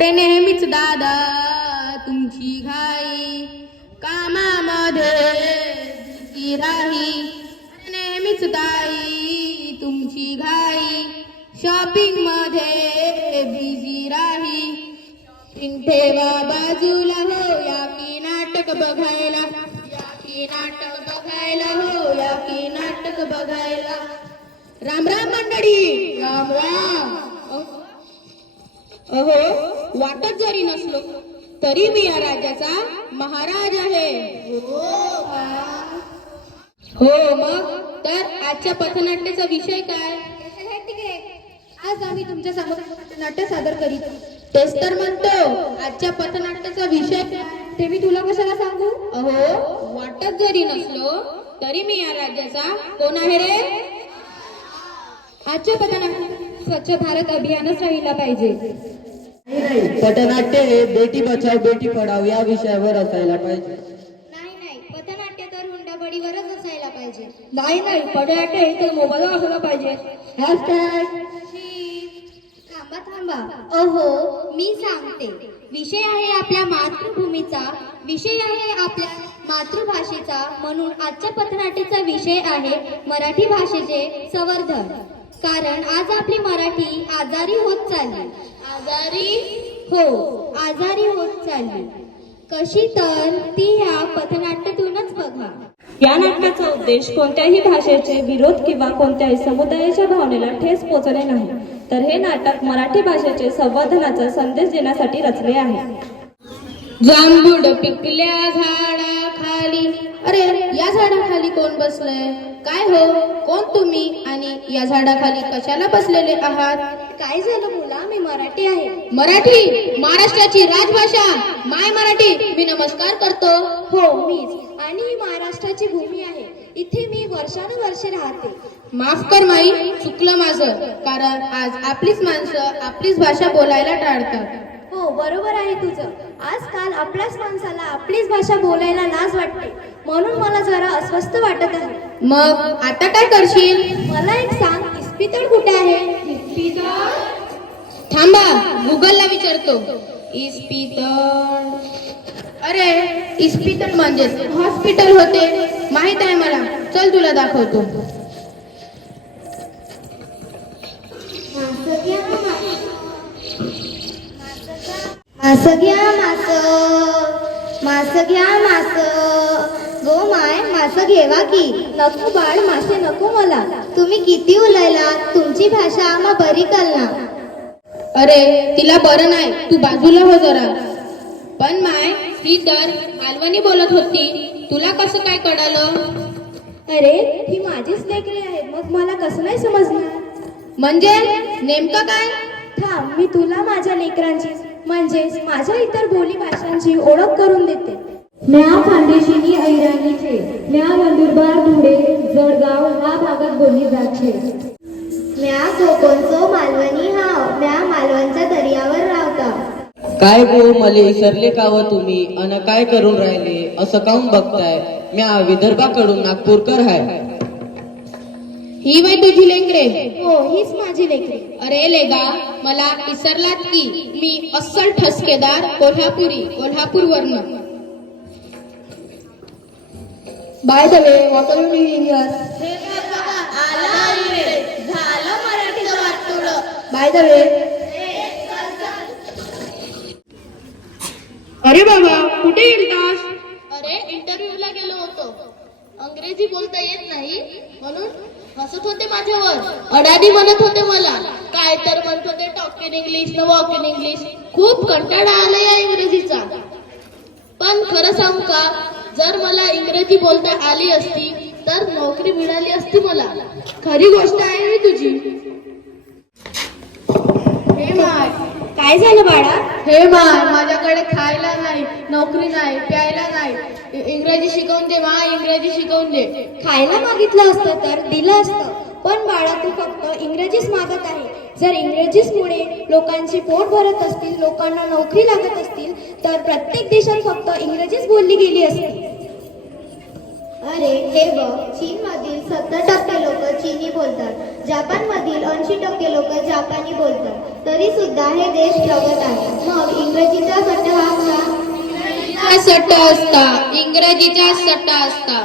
अरे नेहमीच दादा तुमची घाई, कामामध्ये बिझी राही. अरे नेहमीच ताई तुमची घाई, शॉपिंग मध्ये बिझी राही. शॉपिंग ठेवा बाजूला हो, या की नाटक बघायला, या की नाटक बघायला हो, या की नाटक बघायला. राम राम मंडळी, राम राम. अहो वाटत जरी नसलो तरी मी या राज्याचा महाराज आहे. हो मग तर आजच्या पथनाट्याचा विषय काय? आज आम्ही तुमच्या समोर पथनाट्य सादर करीत. तेच तर म्हणतो, आजच्या पथनाट्याचा विषय काय ते मी तुला कशाला सांगू? अहो वाटत जरी नसलो तरी मी या राज्याचा कोण आहे रे? आजच्या पथनाट्य स्वच्छ भारत अभियानच राहिला पाहिजे. पथनाट्य हे बेटी बचाव बेटी पढाव या विषयावर असायला पाहिजे. नाही पथनाट्य तर हुंडाबळीवरच असायला पाहिजे. नाही पथनाट्य हे तर मोबाईलवर असायला पाहिजे. थांबा. अहो मी सांगते. विषय आहे आपल्या मातृभूमीचा, विषय आहे आपल्या मातृभाषेचा. म्हणून आजच्या पथनाट्याचा विषय आहे मराठी भाषेचे संवर्धन. कारण आज आपली मराठी आजारी होत चालली. आजारी होत चालली. कशी तर ती ह्या पथनाट्यातूनच बघा. या नाटकाचा उद्देश कोणत्याही भाषेचे विरोध किंवा कोणत्याही समुदायाच्या भावनेला ठेस पोचणे नाही, तर हे नाटक मराठी भाषेचे संवर्धनाचा संदेश देण्यासाठी रचले आहे. जांभूड पिकल्या झाडाखाली. अरे या झाडाखाली कोण बसलंय? काय हो, कोण तुम्ही आणि या झाडाखाली कशाला बसलेले आहात? काय झालं मुला? मी मराठी आहे. मराठी महाराष्ट्राची राजभाषा माय मराठी. मी नमस्कार करतो. हो मीच. आणि ही महाराष्ट्राची भूमी आहे. इथे मी वर्षानुवर्षे राहते. माफ कर माई, चुकलं माझं. कारण आज आपलीच माणसं आपलीच भाषा बोलायला टाळतात. हो बरोबर आहे तुझं. आजकाल आपल्याच माणसाला आपलीच भाषा बोलायला लाज वाटते. म्हणून मला जरा अस्वस्थ वाटत आहे. मग आता काय करशील? मला एक सांग, इस्पितळ कुठे आहे? इस्पितळ? थांबा, गुगलला विचारतो. इस्पितळ. अरे इस्पितळ म्हणजे हॉस्पिटल होते, माहित आहे मला. चल तुला दाखवतो. मास घ्या मास. गो माय मास घेवा की. नको बाळ, मासे नको मला. तुम्ही किती उलयला, तुमची भाषा आम्हा बरी कळना. अरे तिला बरं नाही, तू बाजूला हो जरा. पण माय ती तर मालवणी बोलत होती, तुला कसं काय कळालं? अरे ही माझीच लेकरी आहे, मग मला कसं नाही समजणार? म्हणजे नेमकं काय? थांब, मी तुला माझ्या लेकरांची म्हणजेच माझ्या इतर बोली भाषांची ओळख करून देते. म्या खानदेशीनी ऐराणीचे, म्या नंदुरबार धुळे जळगाव ह्या भागात बोलली जाते. म्या कोकणचो मालवणी हाव, म्या मालवणच्या दर्यावर राहता. काय गो मले विसरले का व तुम्ही अन काय करून राहिले असं काऊन बघताय? म्या विदर्भाकडून नागपूरकर आहे. ही वय तुझी लेकरे? हो हीच माझी लेकरी. अरे लेगा, मला विसरलात की मी अस्सल ठसकेदार कोल्हापूरवरनं. By the way, what are you doing here? झालं मराठीचं वाटोळं. बाय द वे. अरे बाबा, कुठे गेलतास? अरे इंटरव्ह्यूला गेलो होतो. अंग्रेजी बोलता येत नाही म्हणून हसत होते माझ्यावर. अडाणी म्हणत होते मला. काय तर म्हणत होते टॉक इन इंग्लिश न वॉक इन इंग्लिश. खूप कंटाळा आला या इंग्रजीचा. पण खरं सांगू का, जर मला इंग्रजी बोलता आली असती तर नोकरी मिळाली असती मला. खरी गोष्ट आहे ही तुझी. हे माय, काय झालं बाळा? हे माय, माझ्याकडे खायला नाही, नोकरी नाही, प्यायला नाही. इंग्रजी शिकवून दे मा, इंग्रजी शिकवून दे. खायला मागितलं असतं तर दिलं असतं. पण बाळा तू फक्त इंग्रजीच मागत आहे. जर इंग्रजीमुळे लोकांची पोट भरत असतील, लोकांना नोकरी लागत असतील तर प्रत्येक देशात फक्त इंग्रजीच बोलली गेली असती. अरे हे बघ, चीनमधील 70% लोक चीनी बोलतात, जपानमधील 80% लोक जापानी बोलतात, तरी सुद्धा हे देश प्रगत आहे. मग सट असता इंग्रजीचा सट असता.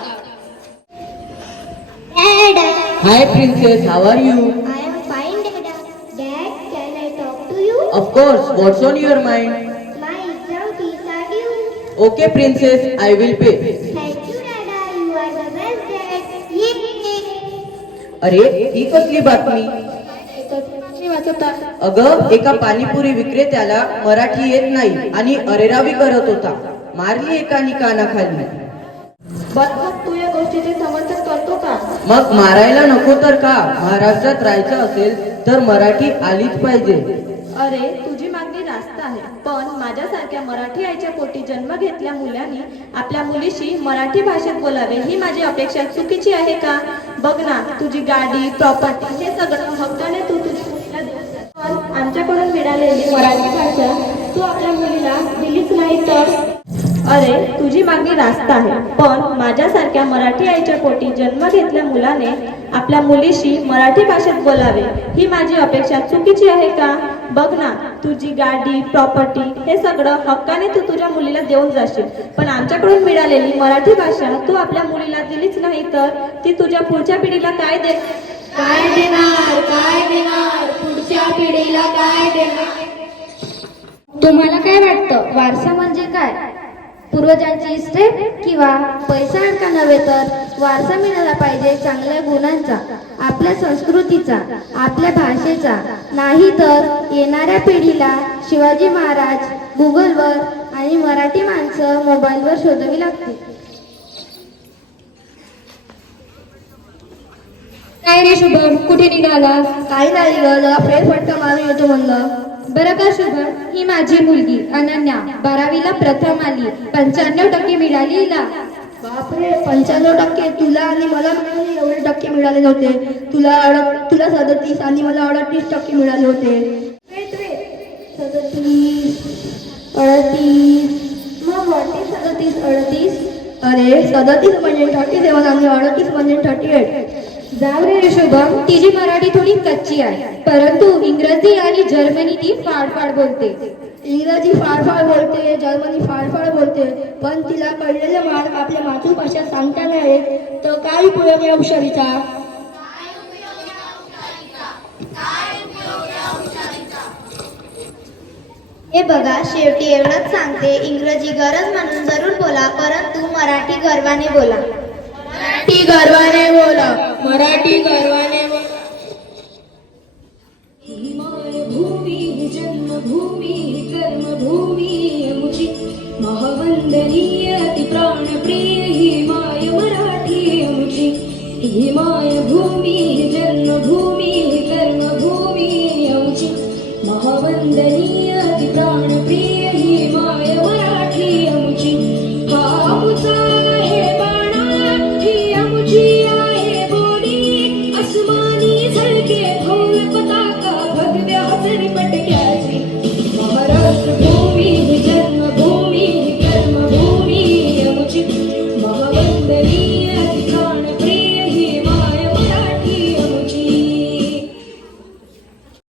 Dad, high princess, how are you? I am fine, Dad. Dad, can I talk to you? Of course, what's on your mind? My exam fees are due. Okay princess, I will pay. Thank you, Dada. You are the best dad. Yay! अरे ही कसली बातमी? अगं एका पाणीपुरी विक्रेत्याला मराठी येत नाही आणि अरेरावी करत होता. मारली एकाने कानाखाली. तू या गोष्टीचे समर्थन करतो का? मग मारायला नको तर का? महाराष्ट्रात राहायचं असेल तर मराठी आलीच पाहिजे. अरे तुझी मागणी रास्त आहे, पण माझ्यासारख्या मराठी आईच्या पोटी जन्म घेतल्या मुलांनी आपल्या मुलीशी मराठी भाषेत बोलावे ही माझी अपेक्षा चुकीची आहे का? बघ ना, तुझी गाडी, प्रॉपर्टी हे सगळं हक्काने तू तुझ्या मुलीला देऊन जा. पण आमच्याकडून मिळालेली मराठी भाषा तू आपल्या मुलीला दिलीच नाही तर? अरे तुझी मागणी रास्त आहे, पण माझ्यासारख्या मराठी आईच्या पोटी जन्म घेतल्या मुलाने आपल्या मुलीशी मराठी भाषेत बोलावे ही माझी अपेक्षा चुकीची आहे का? बघ ना, तुझी गाडी, प्रॉपर्टी हे सगळं हक्काने तू तुझ्या मुलीला देऊन जाशील, पण आमच्याकडून मिळालेली मराठी भाषा तू आपल्या मुलीला दिलीच नाही तर ती तुझ्या पुढच्या पिढीला काय देणार? पुढच्या पिढीला काय देणार? तुम्हाला काय वाटतं, वारसा म्हणजे काय? पूर्वजांची इस्टेट किंवा पैसा अडका नव्हे तर वारसा मिळाला पाहिजे चांगल्या गुणांचा, आपल्या संस्कृतीचा, आपल्या भाषेचा. नाही तर येणाऱ्या पिढीला शिवाजी महाराज गुगलवर आणि मराठी माणसं मोबाईलवर शोधावी लागतील. काय रे शुभम, कुठे निघालास? काही नाही ग, जरा फेरफटका मारून येतो म्हणलं. बरं का शुभम, ही माझी मुलगी अनन्या 12वीला प्रथम आली. 95% मिळाली हिला. बापरे, 95%! तुला आणि मला मिळून एवढे टक्के मिळाले नव्हते. तुला 37 आणि मला 38% मिळाले होते. 37, 38, मग 37, 38. अरे 37 म्हणजे 37 आणि 38 म्हणजे 38. जाऊ रे शुभम, तिची मराठी थोडी कच्ची आहे, परंतु इंग्रजी आणि जर्मनी ती फाडफाड बोलते. इंग्रजी फाडफाड बोलते, जर्मनी फाडफाड बोलते, पण तिला कळलेले मार्क आपल्या मातृभाषेत सांगता नाही येत, तर काय उपयोग या हुशारीचा? हे बघा, शेवटी एवढंच सांगते, इंग्रजी गरज म्हणून जरूर बोला, परंतु मराठी गर्वाने बोला. मराठी गर्वाने बोला, मराठी गर्वाने बोला. ही मायभूमी ही जन्मभूमी ही कर्मभूमी अमुची महावंदनीय अति प्राणप्रिय ही माय मराठी अमुची. ही मायभूमी ही जन्मभूमी ही कर्मभूमी अमुची महावंदनीय अति